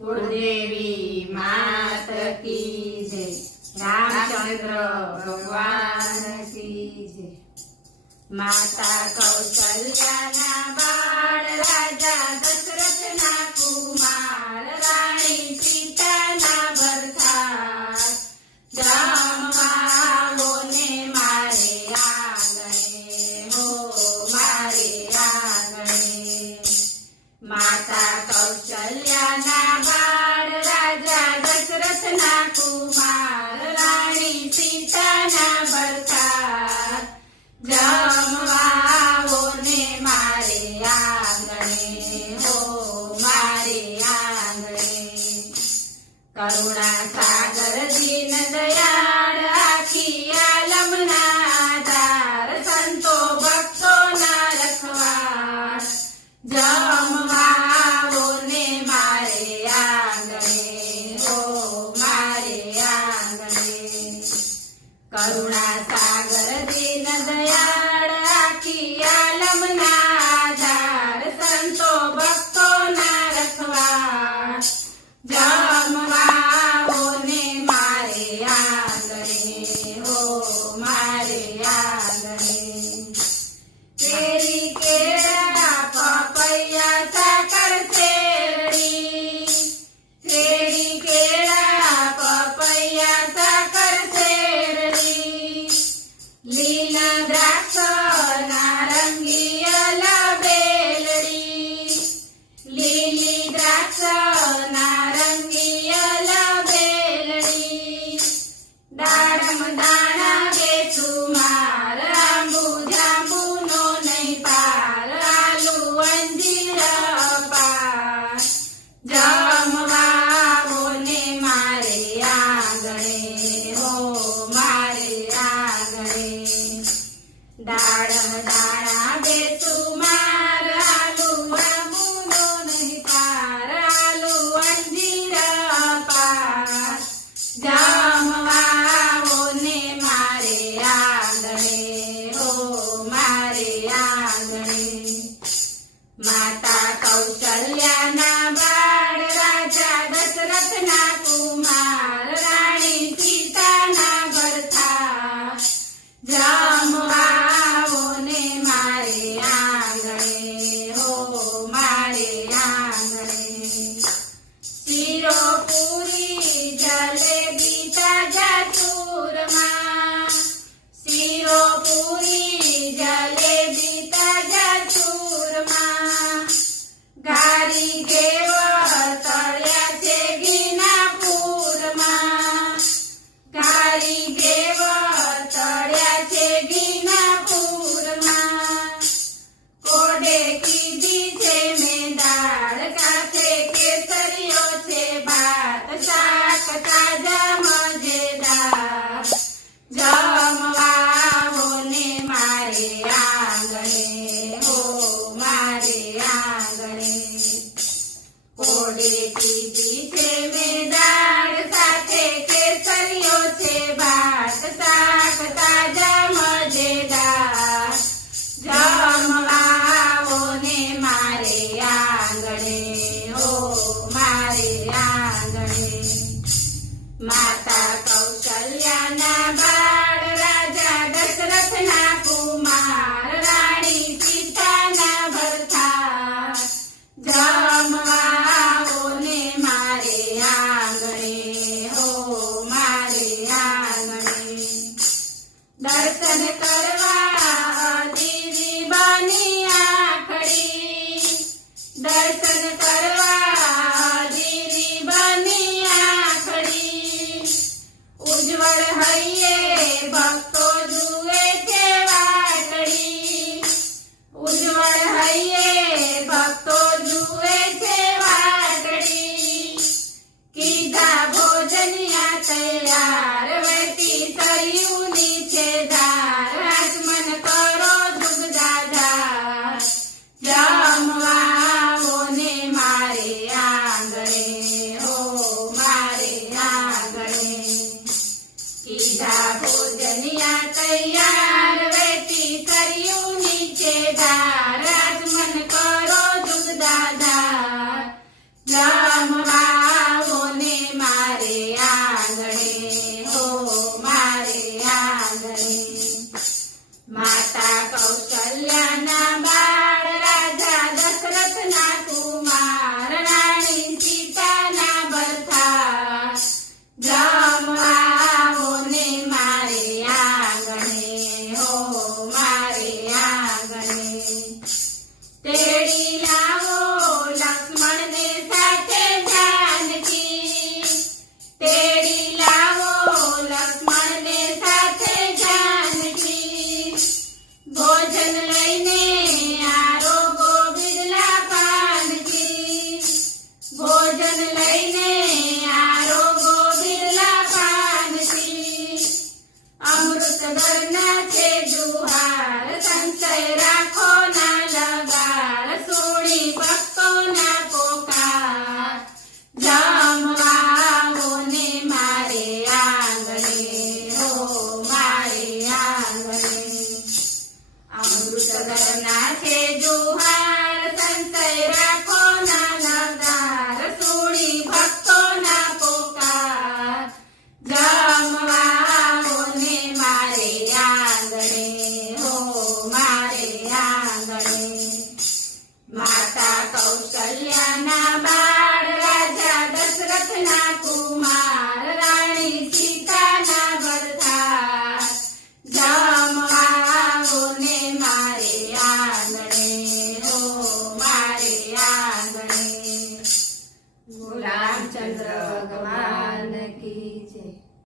कुलदेवी मात की जय। रामचंद्र भगवान की जय। माता कौशल्याना बाळ राजा दशरथना कुमार राणी सीताना भरतार जमवाओने मारे आंगणे हो मारे आंगणे। माता कौशल्याना बाळ राजा दशरथना कुमार राणी सीताना भरतार जमवाओने मारे आंगणे हो मारे आंगणे। करुणा सागर दीन दयाळ आखी आलमना आधार संतो भक्तो ना रखवार जमवाओने मारे आंगणे हो मारे आंगणे। करुणा सागर दीन दयाळ आखी आलमना आधार संतो भक्तो ना रखवार जमवाओने मारे आंगणे हो मारे आंगणे। केरी केळा पपैया साखर शेरडी केळी केळा पपैया साखर शेरडी लीला द्राक्ष नारंगी बेलडी लिली द्राक्ष नारंगी बेलडी दाडम दाणा बेसुमार आंबू जांबू नो नहीं पार आलू अंजीर पार जमवाओने मारे आंगणे हो मारे आंगणे। दाडम दाणा बेसुमार आलू आंबू नो नहीं पार आलू अंजीर पार जमवाओने मारे आंगणे हो मारे आंगणे। माता कौशल्याना बाळ राजा दशरथना कुमार राणी सीताना भरतार जमवाओने मारे आंगणे हो मारे आंगणे। शिरोपुरी जलेबी ताजा चूरमा शिरोपुरी जलेबी ताजा चूरमा घारी घेवर तळ्याचे गिनापूरमा घारी घेवर तळ्याचे गिनापूरमा। कोडे किदीचे मेंदाळ काचे केसरियोचे भात शाक ताजा मजेदार जमवाओने मारे आंगणे हो मारे आंगणे। कोडे किदीचे मेंदाळ साथे केसरियोचे भात शाक ताजा मजेदार जमवाओने मारे आंगणे हो मारे आंगणे। माता कौशल्याना बाळ राजा दशरथना कुमार राणी सीताना भरतार जमवाओने मारे आंगणे हो मारे आंगणे। दर्शन करवा दीदी बनी आखड़ी दर्शन करवा दीदी बनी आखड़ी उज्जवल हइये भक्तो जुए छे वाटड़ी उज्जवल हइये भक्तो जुए छे वाटड़ी। कीधा भोजनिया तैयार वैती सरयूनी छे धार आचमन करो दुग्धाधार जमवाओने मारे आंगणे हो मारे आंगणे। कीधा भोजनिया કેરી લાવો